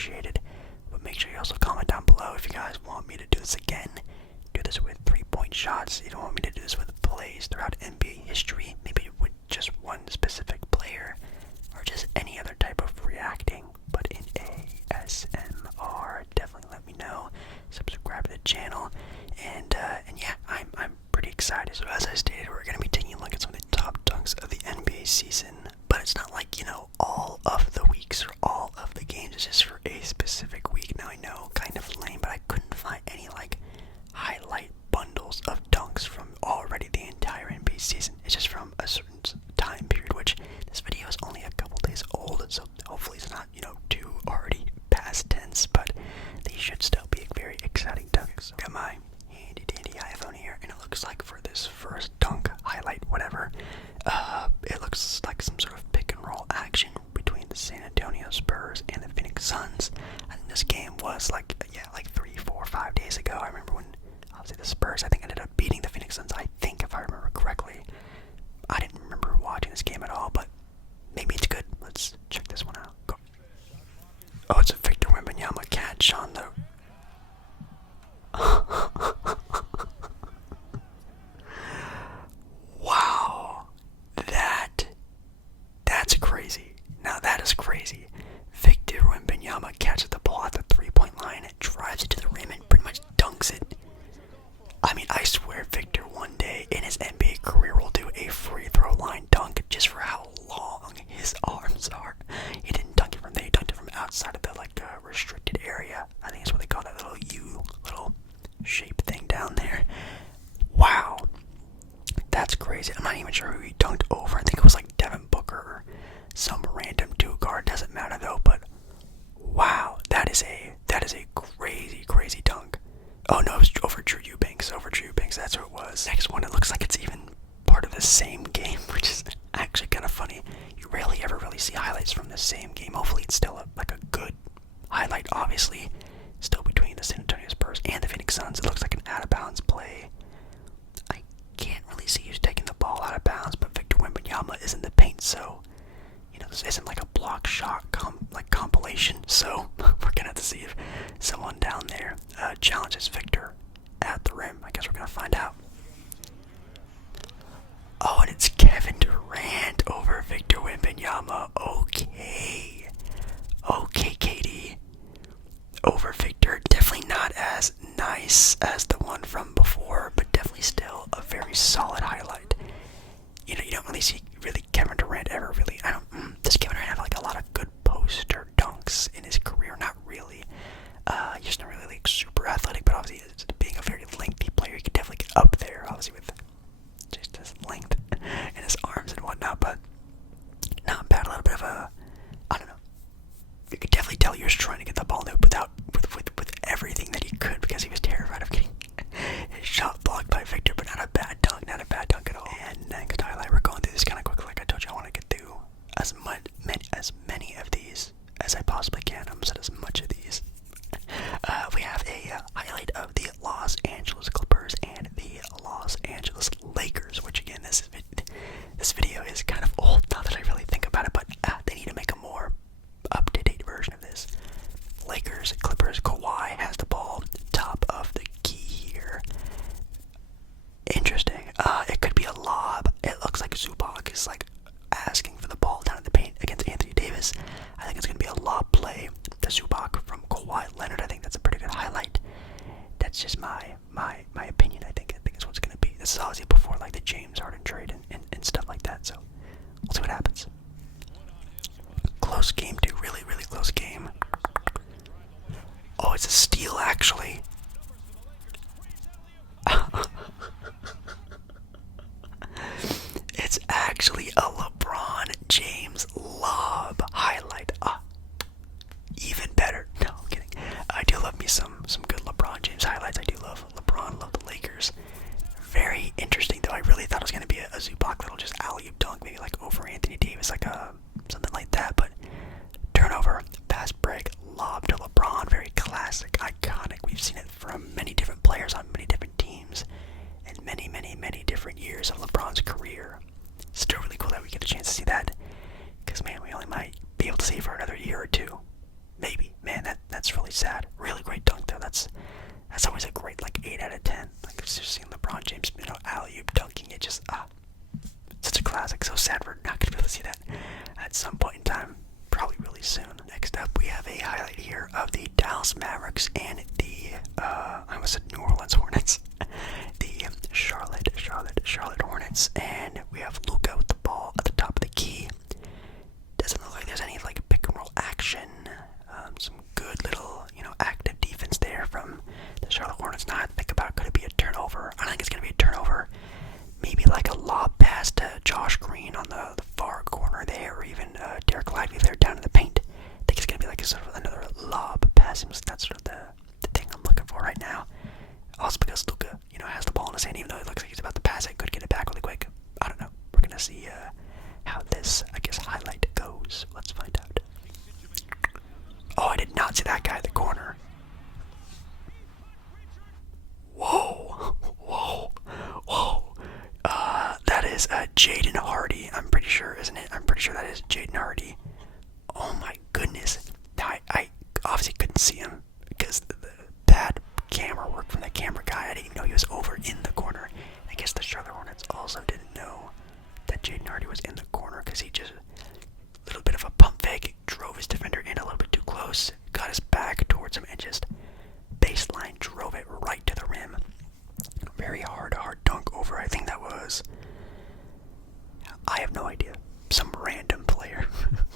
appreciated. But make sure you also comment down below if you guys want me to do this again. Do this with 3-point shots. You don't want me to do this with plays throughout NBA history. Maybe with just one specific player, or just any other type of reacting, but in ASMR. Definitely let me know. Subscribe to the channel, and yeah, I'm pretty excited. So as I stated, we're gonna be taking a look at some of the top dunks of the NBA season. But it's not like, you know, all of the weeks or all of the games. It's just for a specific week. Now I know, kind of lame, but I couldn't find any like highlight bundles of dunks from already the entire NBA season. It's just from a certain time period, which this video is only a couple days old, so hopefully it's not, you know, too already past tense, but these should still be very exciting dunks. So got my handy dandy iPhone here, and it looks like for this first dunk highlight, whatever, it looks like some sort of pick and roll action between the San Antonio Spurs and the Phoenix Suns. I think this game was like 3, 4, 5 days ago. I remember when obviously the Spurs, I think, ended up beating the Phoenix Suns, I think, if I remember correctly. I didn't remember watching this game at all, but maybe it's good. Let's check this one out. Go. Oh, it's a Victor Wanyama catch on the... Wow. That's crazy. Now that is crazy. Victor Wanyama catches the ball at the 3-point line, drives it to the rim, and pretty much dunks it. I mean, I swear Victor one day in his NBA career will do a free throw line dunk just for how long his arms are. He didn't dunk it from there, he dunked it from outside of the restricted area. I think that's what they call that little shape thing down there. Wow. That's crazy. I'm not even sure who he dunked over. I think it was like Devin Booker or some random 2-guard. Doesn't matter though, but wow, that is a crazy dunk. Oh no, it was over Drew Eubanks, that's who it was. Next one, it looks like it's even part of the same game, which is actually kind of funny. You rarely ever really see highlights from the same game. Hopefully it's still a good highlight, obviously. Still between the San Antonio Spurs and the Phoenix Suns. It looks like an out-of-bounds play. I can't really see who's taking the ball out of bounds, but Victor Wembanyama is in the paint, so, you know, this isn't like a block shot compilation, so we're gonna have to see if someone down there challenges Victor at the rim. I guess we're gonna find out. Oh, and it's Kevin Durant over Victor Wembanyama. Okay, KD. Over Victor. Definitely not as nice as the one from before, but definitely still a very solid highlight. You know, you don't really see Kevin Durant ever really. Does Kevin Durant have like a lot of good poster dunks in his career? Not really. He's just not really like super athletic, but obviously being a very lengthy player, he could definitely get up there, obviously with just his length and his arms and whatnot, but not bad. A little bit of a, I don't know. You could definitely tell he was trying to get the ball with everything that he could, because he was terrified of getting his shot blocked by Victor, but not a bad dunk at all. And next highlight, we're going through this kind of quickly. Like I told you, I want to get through as many of these as I possibly can. I almost said as much of these. We have a highlight of the Los Angeles Clippers and the Los Angeles Lakers, which again, this video is kind of old now that I really think about it, but they need to make a more up-to-date version of this. Lakers, Clippers, Kawhi has the ball, top of the key here. Interesting. It could be a lob. It looks like Zubac is like asking for the ball down in the paint against Anthony Davis. I think it's going to be a lob play to Zubac from Kawhi Leonard. I think that's a pretty good highlight. That's just my opinion. I think it's what's going to be. This is obviously before like the James Harden trade and stuff like that, so we'll see what happens. Close game too, really close game. Oh, it's a steal actually. It's actually a LeBron James lob highlight. Even better. No, I'm kidding. I do love me some good LeBron James highlights. I do love LeBron, love the Lakers. Very interesting though. I really thought it was gonna be a Zubac that'll just alley-oop dunk, maybe like over Anthony Davis, like something like that. But turnover, pass break, lob to LeBron. Very classic, iconic. We've seen it at some point in time, probably really soon. Next up, we have a highlight here of the Dallas Mavericks and the, I almost said New Orleans Hornets, the Charlotte Hornets, and we have Luka with the ball at the top of the key. Doesn't look like there's any like pick and roll action. Some good little, active defense there from the Charlotte Hornets. Now I think about, could it be a turnover? I don't think it's gonna be a turnover. Maybe like a lob pass to Josh Green on the far corner there, or even Derek Lively there down in the paint. I think it's gonna be like a sort of another lob pass. That's sort of the thing I'm looking for right now. Also because Luka, has the ball in his hand, even though it looks like he's about to pass it, could get it back really quick. I don't know. We're gonna see how this, highlight goes. Let's find out. Oh, I did not see that guy in the corner. Whoa. That is Jaden Hardy, I'm pretty sure, isn't it? I'm pretty sure that is Jaden Hardy. Oh my goodness. Now, I obviously couldn't see him because the bad camera work from the camera guy. I didn't even know he was over in the corner. I guess the Charlotte Hornets also didn't know that Jaden Hardy was in the corner because he just, a little bit of a pump fake, drove his defender in a little bit too close, got his back towards him, and just baseline drove it right to the rim. Very hard dunk over. I think that was, I have no idea, some random player,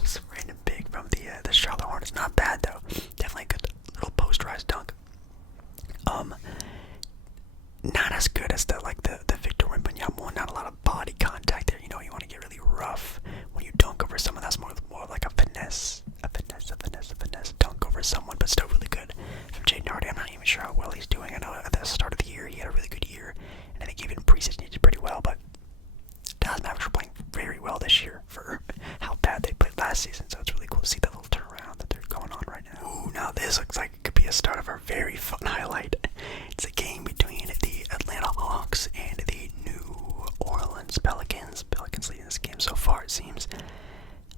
some random big from the Charlotte Hornets. Not bad though. Definitely a good little posterized dunk. Not as good as the Victor Wanyama one. Not a lot of body contact there. You want to get really rough when you dunk over someone. That's more like a finesse dunk over someone, but still really good from Jaden Hardy. I'm not even sure how well he's doing. I know at the start of the year he had a really good year, and I think even preseason he did pretty well. But Dallas Mavericks were playing very well this year for how bad they played last season. So it's really cool to see that little turnaround that they're going on right now. Ooh, now this looks like it could be a start of our very fun highlight. It's a game between the Atlanta Hawks and the New Orleans Pelicans. Pelicans leading this game so far, it seems.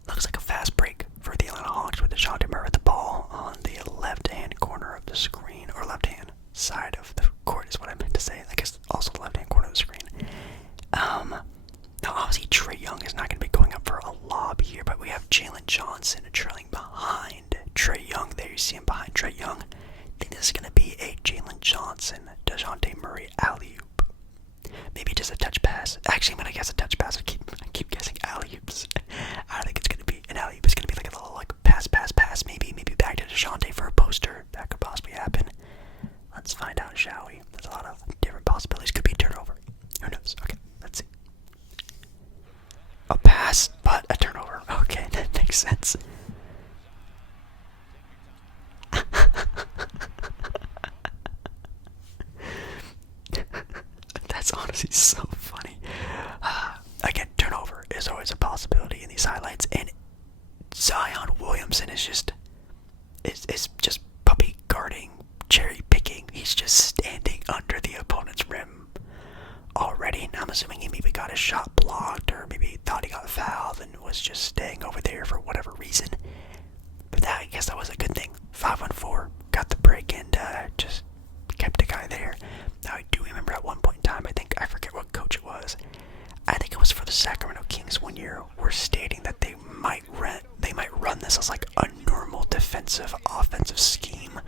Looks like a fast break for the Atlanta Hawks with DeJounte Murray with the ball on the left-hand corner of the screen, or left-hand side of the court is what I meant to say. I guess also the left-hand corner of the screen. Now obviously Trae Young is not going to be going up for a lob here, but we have Jalen Johnson trailing behind Trae Young. There you see him behind Trae Young. I think this is going to be a Jalen Johnson, DeJounte Murray alley-oop. Maybe just a touch pass. Actually, I'm going to guess a touch pass. I keep guessing alley-oops. I don't think it's going to be an alley-oop. It's going to be like a little pass. Maybe back to DeJounte for a poster. That could possibly happen. Let's find out, shall we? There's a lot of different possibilities. Could be a turnover. Who knows? Okay, let's see. A pass, but a turnover. Okay, that makes sense. That's honestly so funny. Again, turnover is always a possibility in these highlights, and Zion Williamson is just puppy guarding, cherry picking. He's just standing under the opponent's rim already. Now I'm assuming he maybe got his shot blocked, or maybe thought he got fouled and was just staying over there for whatever reason. But I guess that was a good thing. 5-on-4, got the break, and just kept the guy there. Now I do remember at one point in time, I forget what coach it was. I think it was for the Sacramento Kings one year, were stating that they might run this as like a normal defensive offensive scheme,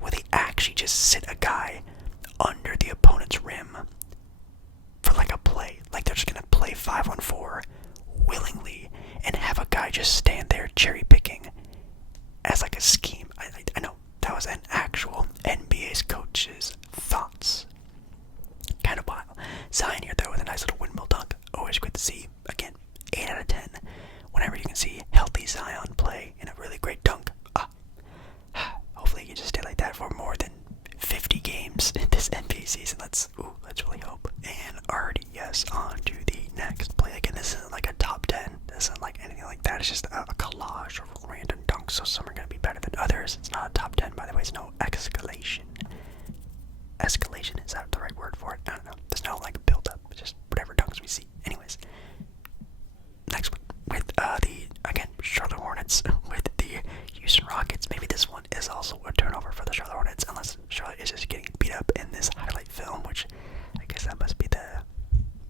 where they actually just sit a guy under the opponent's rim for like a play. Like they're just gonna play 5-on-4 willingly and have a guy just stand there cherry picking as like a scheme. I know that was an actual NBA's coach's thoughts. Kind of wild. Zion here though with a nice little windmill dunk. Always good to see. Again, 8 out of 10. Whenever you can see healthy Zion play in a really great dunk. Hopefully you can just stay like that for more than 50 games in this NBA season. Let's really hope. And already, yes, on to the next play. Again, this isn't like a top 10. This isn't like anything like that. It's just a collage of random dunks. So some are going to be better than others. It's not a top 10, by the way. It's no escalation. Escalation, is that the right word for it? I don't know. There's no like build up. It's just whatever dunks we see. Anyways. Next one with again, Charlotte Hornets with the Houston Rockets. Maybe this one is also a turnover for the Charlotte Hornets, unless Charlotte is just getting beat up in this highlight film, which I guess that must be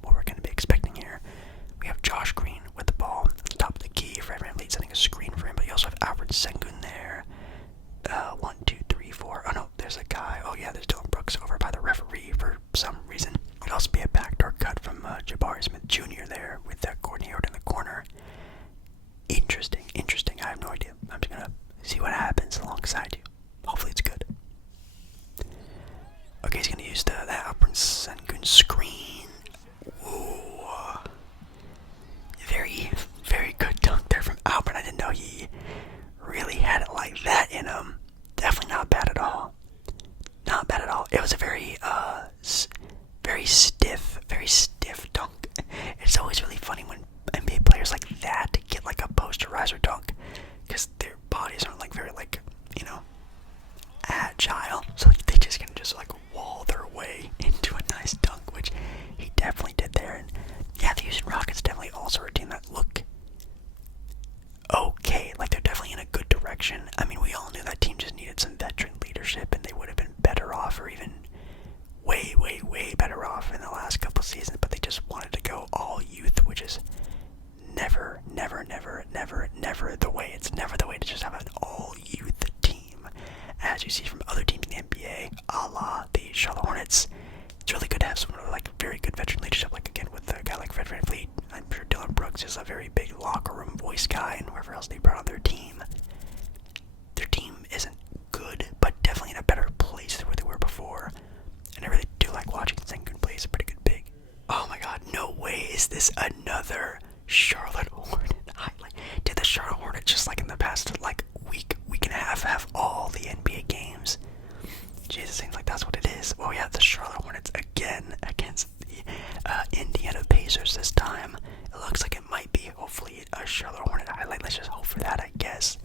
what we're going to be expecting here. We have Josh Green with the ball at the top of the key for everyone Alfred Sengun there. 1, 2, 3, 4. Oh no, there's a guy. Oh yeah, there's Dylan Brooks over by the referee for some reason. Could also be a backdoor cut from Jabari Smith Jr. there with Gordon Hayward in the corner. Interesting. I have no idea. I'm just gonna see what happens alongside you. Hopefully it's good. Okay, he's gonna use that Alfred Sengun screen. Ooh. Very good dunk there from Alfred. I didn't know he really had it like that in him. Definitely not bad at all. Not bad at all. It was a very stiff dunk. It's always really funny when NBA players like that get like a posterizer dunk, because their bodies aren't like very agile, so they just can just like wall their way into a nice dunk, which he definitely did there. And yeah, the Houston Rockets definitely also a team that look okay, like they're definitely in a good direction. I mean, we all knew that team just needed some veteran leadership, and they would have been better off, or even way better off in the last couple seasons, but they just wanted to go all youth, which is never the way. It's never the way to just have an all youth team, as you see from other teams in the NBA, a la the Charlotte Hornets. It's really good to have someone with like very good veteran leadership, like again with a guy like Fred VanVleet. I'm sure Dylan Brooks is a very big locker room voice guy, and whoever else they brought on their team. Their team isn't good, but definitely in a better place than where they were before. And I really do like watching Sengun play. He's a pretty good big. Oh my god, no way is this another Charlotte Hornet highlight. Did the Charlotte Hornets just like in the past like week and a half have all the NBA games? Jeez, it seems like that's what it is. Oh yeah, the Charlotte Hornets again against the Indiana Pacers this time. It looks like it might be, hopefully, a Charlotte Hornet highlight. Let's just hope for that, I guess.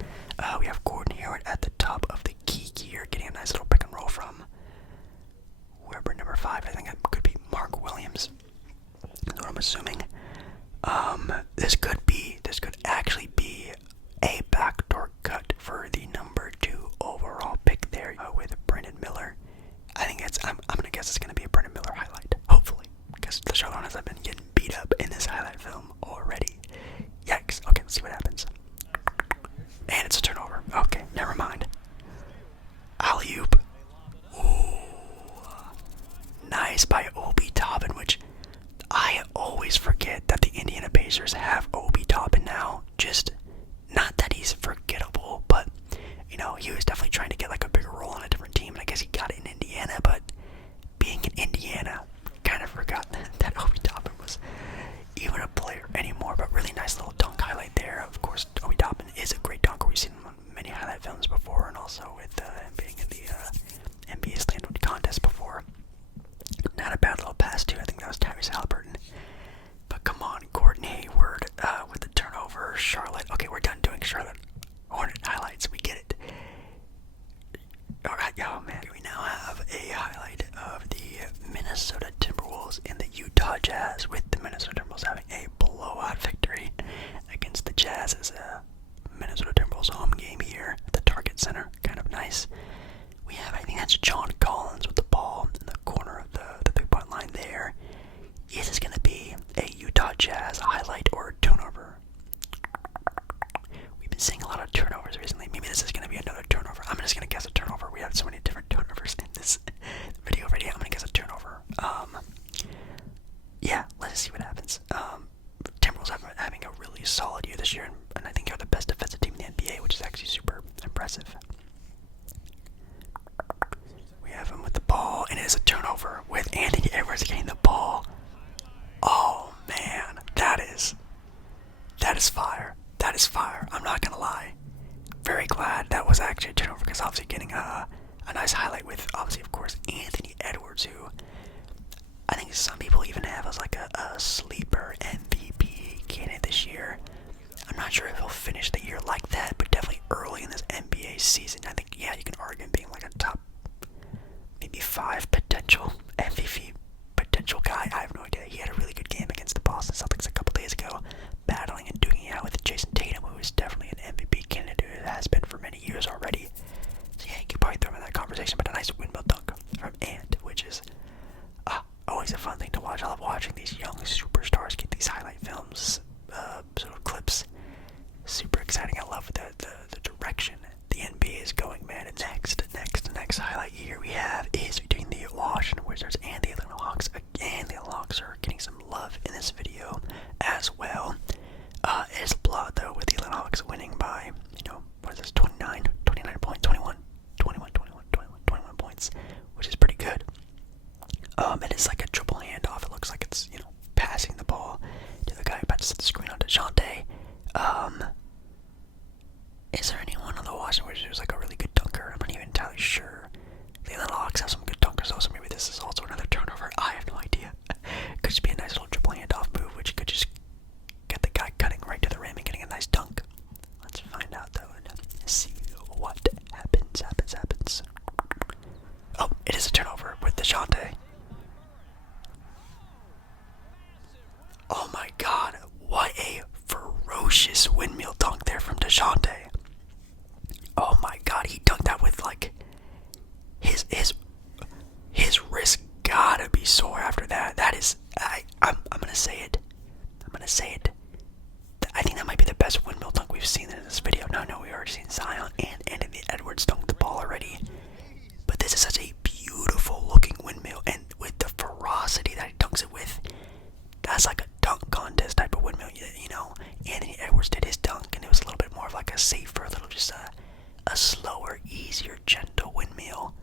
We have Gordon Hayward at the top of the key here, getting a nice little pick and roll from whoever, number 5. I think it could be Mark Williams. That's what I'm assuming. This could actually be a backdoor cut for the number 2 overall pick there with Brandon Miller. I'm gonna guess it's gonna be a Brandon Miller highlight, hopefully, because the Charlotte Hornets have been getting beat up in this highlight film already. Yikes. Okay, let's see what happens. And it's a turnover. Okay, never mind. Alley-oop. Ooh. Nice by Obi Toppin, which I always forget that the Indiana Pacers have Obi Toppin now. Just, not that he's forgettable, but, he was definitely trying to get like a bigger role on a different team, and I guess he got it in Indiana, but being in Indiana, kind of forgot that Obi Toppin was even a player anymore. But really nice little dunk highlight there. Of course, Obi Toppin is a great dunker. We've seen him on many highlight films before, and also with him being in the NBA Slam Dunk contest before. Not a bad little pass too. I think that was Tyrese Halliburton. But come on, Gordon Hayward with the turnover. Charlotte. Okay, we're done doing Charlotte Hornet highlights. We get it. Alright, oh man. We now have a highlight of the Minnesota Timberwolves and the Utah Jazz, with the Minnesota Timberwolves having a blowout victory against the Jazz. As a Minnesota Timberwolves home game here at the Target Center. Kind of nice. We have, I think that's John Collins with the ball in the corner of the 3-point line there. Is this going to be a Utah Jazz highlight or a turnover? We've been seeing a lot of turnovers recently. Maybe this is going to be another turnover. I'm just going to guess a turnover. We have so many different turnovers in this video already. I'm going to guess a turnover. Yeah, let's see what happens. Timberwolves having a really solid year this year, and I think they're the best defensive team in the NBA, which is actually super impressive. We have him with the ball, and it is a turnover with Anthony Edwards getting the ball. Oh man, that is fire. That is fire. I'm not gonna lie. Very glad that was actually a turnover, because obviously getting a nice highlight with, obviously, of course, Anthony Edwards, who I think some people even have as like a sleeper MVP candidate this year. I'm not sure if he'll finish the year like that, but definitely early in this NBA season, I think, yeah, you can argue him being like a top maybe 5 potential MVP potential guy. I have no idea. He had a really good game against the Boston Celtics a couple days ago, battling and duking it out with Jason Tatum, who is definitely an MVP candidate, who has been for many years already. So yeah, you could probably throw him in that conversation. But a nice windmill dunk from Ant, which is always a fun thing to watch. I love watching these young superstars get these highlight films, sort of clips. Super exciting. I love the direction the NBA is going, man. And next highlight here we have is between the Washington Wizards and the Atlanta Hawks. Again, the Hawks are getting some love in this video as well. It is a blowout though, with the Atlanta Hawks winning by, what is this, 29 points, 21 points, which is pretty good. It is like a triple handoff. It looks like it's, passing the ball to the guy about to set the screen on DeJounte. Is there anyone on the Washington Wizards who's like a really good dunker? I'm not even entirely sure. The Atlanta Hawks have some good dunkers also. Maybe this is also another turnover. I have no idea. Could just be a nice little triple handoff move, which could just get the guy cutting right to the rim and getting a nice dunk. Let's find out though and see what happens. Oh, it is a turnover with DeJounte. Oh my god, what a ferocious windmill dunk there from DeJounte. Oh my god, he dunked that with like his wrist gotta be sore after that. That is, I'm gonna say it. I think that might be the best windmill dunk we've seen in this video. No, we already seen Zion and Anthony Edwards dunk the ball already. But this is such a beautiful looking windmill, and with the ferocity that he dunks it with, that's like a dunk contest type of windmill. Anthony Edwards did his dunk, and it was a little bit more of like a safer, just a slower, easier, gentle windmill.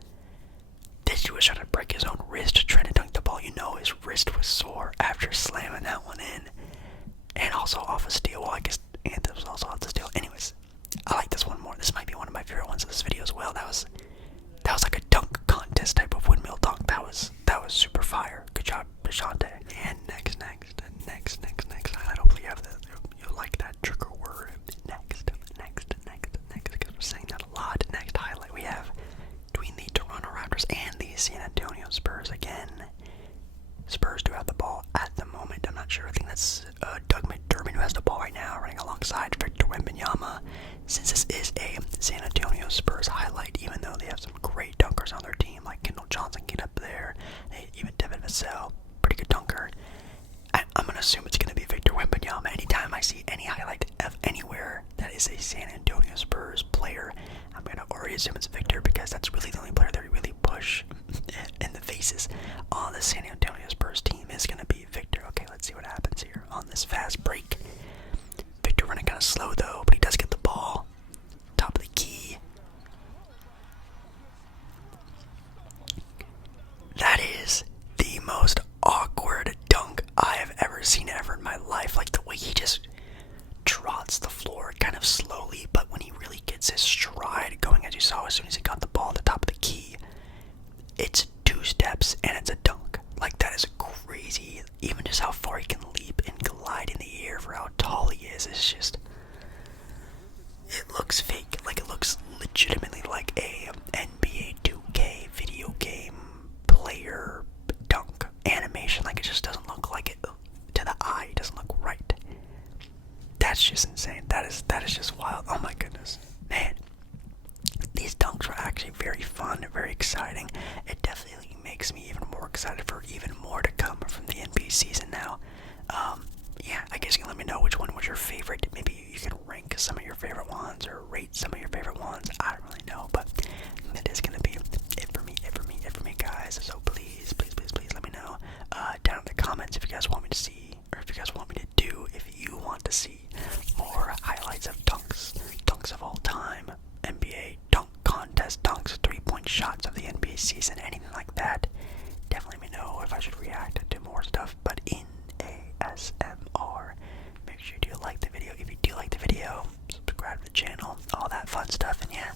This dude was trying to break his own wrist trying to dunk the ball. His wrist was sore after slamming that one in. And also off a steal. Well, I guess Anthony was also off the steal. Anyways, I like this one more. This might be one of my favorite ones of this video as well. That was like a dunk contest type of windmill dunk. That was super fire. Good job, DeJounte. And next highlight. Hopefully you'll like that trigger word. Next, because we're saying that a lot. Next highlight we have between the Toronto Raptors and the San Antonio Spurs. Again, Spurs do have the ball at the moment. I'm not sure. I think that's Doug McDermott who has the ball right now, running alongside Victor Wanyama. Since this is a San Antonio Spurs highlight, even though they have some great dunkers on their team, like Kendall Johnson get up there, even Devin Vassell, pretty good dunker. I'm gonna assume it's gonna be Victor Wembanyama. Anytime I see any highlight of anywhere that is a San Antonio Spurs player, I'm gonna already assume it's Victor, because that's really the only player that really push in the faces on the San Antonio Spurs team is gonna be Victor. Okay, let's see what happens here on this fast break. Victor running kind of slow though, but he does get the ball. Top of the key. That is the most awkward dunk I have ever seen in my life. Like the way he just trots the floor kind of slowly, but when he really gets his stride going, as you saw as soon as he got the ball at the top of the key, it's 2 steps and it's a dunk. Like, that is crazy. Even just how far he can leap and glide in the air for how tall he is. It's just, it looks fake. Like, it looks legitimately like a NBA 2K video game player dunk animation. Like, it just doesn't look like it to the eye. It doesn't look right. That's just insane. That is just wild. Oh my goodness, man. These dunks were actually very fun, very exciting. It definitely makes me even more excited for even more to come from the NBA season now. Yeah, I guess you can let me know which one was your favorite. Maybe you can rank some of your favorite ones or rate some of your favorite ones. I don't really know, but that is gonna be it for me, guys. So please let me know down in the comments if you guys want me to see, or if you guys want me to do, if you want to see more highlights of dunks of all time, NBA dunk contest dunks, 3-point shots of the NBA season, anything like that. Definitely let me know if I should react to more stuff, but in ASMR. Make sure you do like the video. If you do like the video, subscribe to the channel, all that fun stuff, and yeah,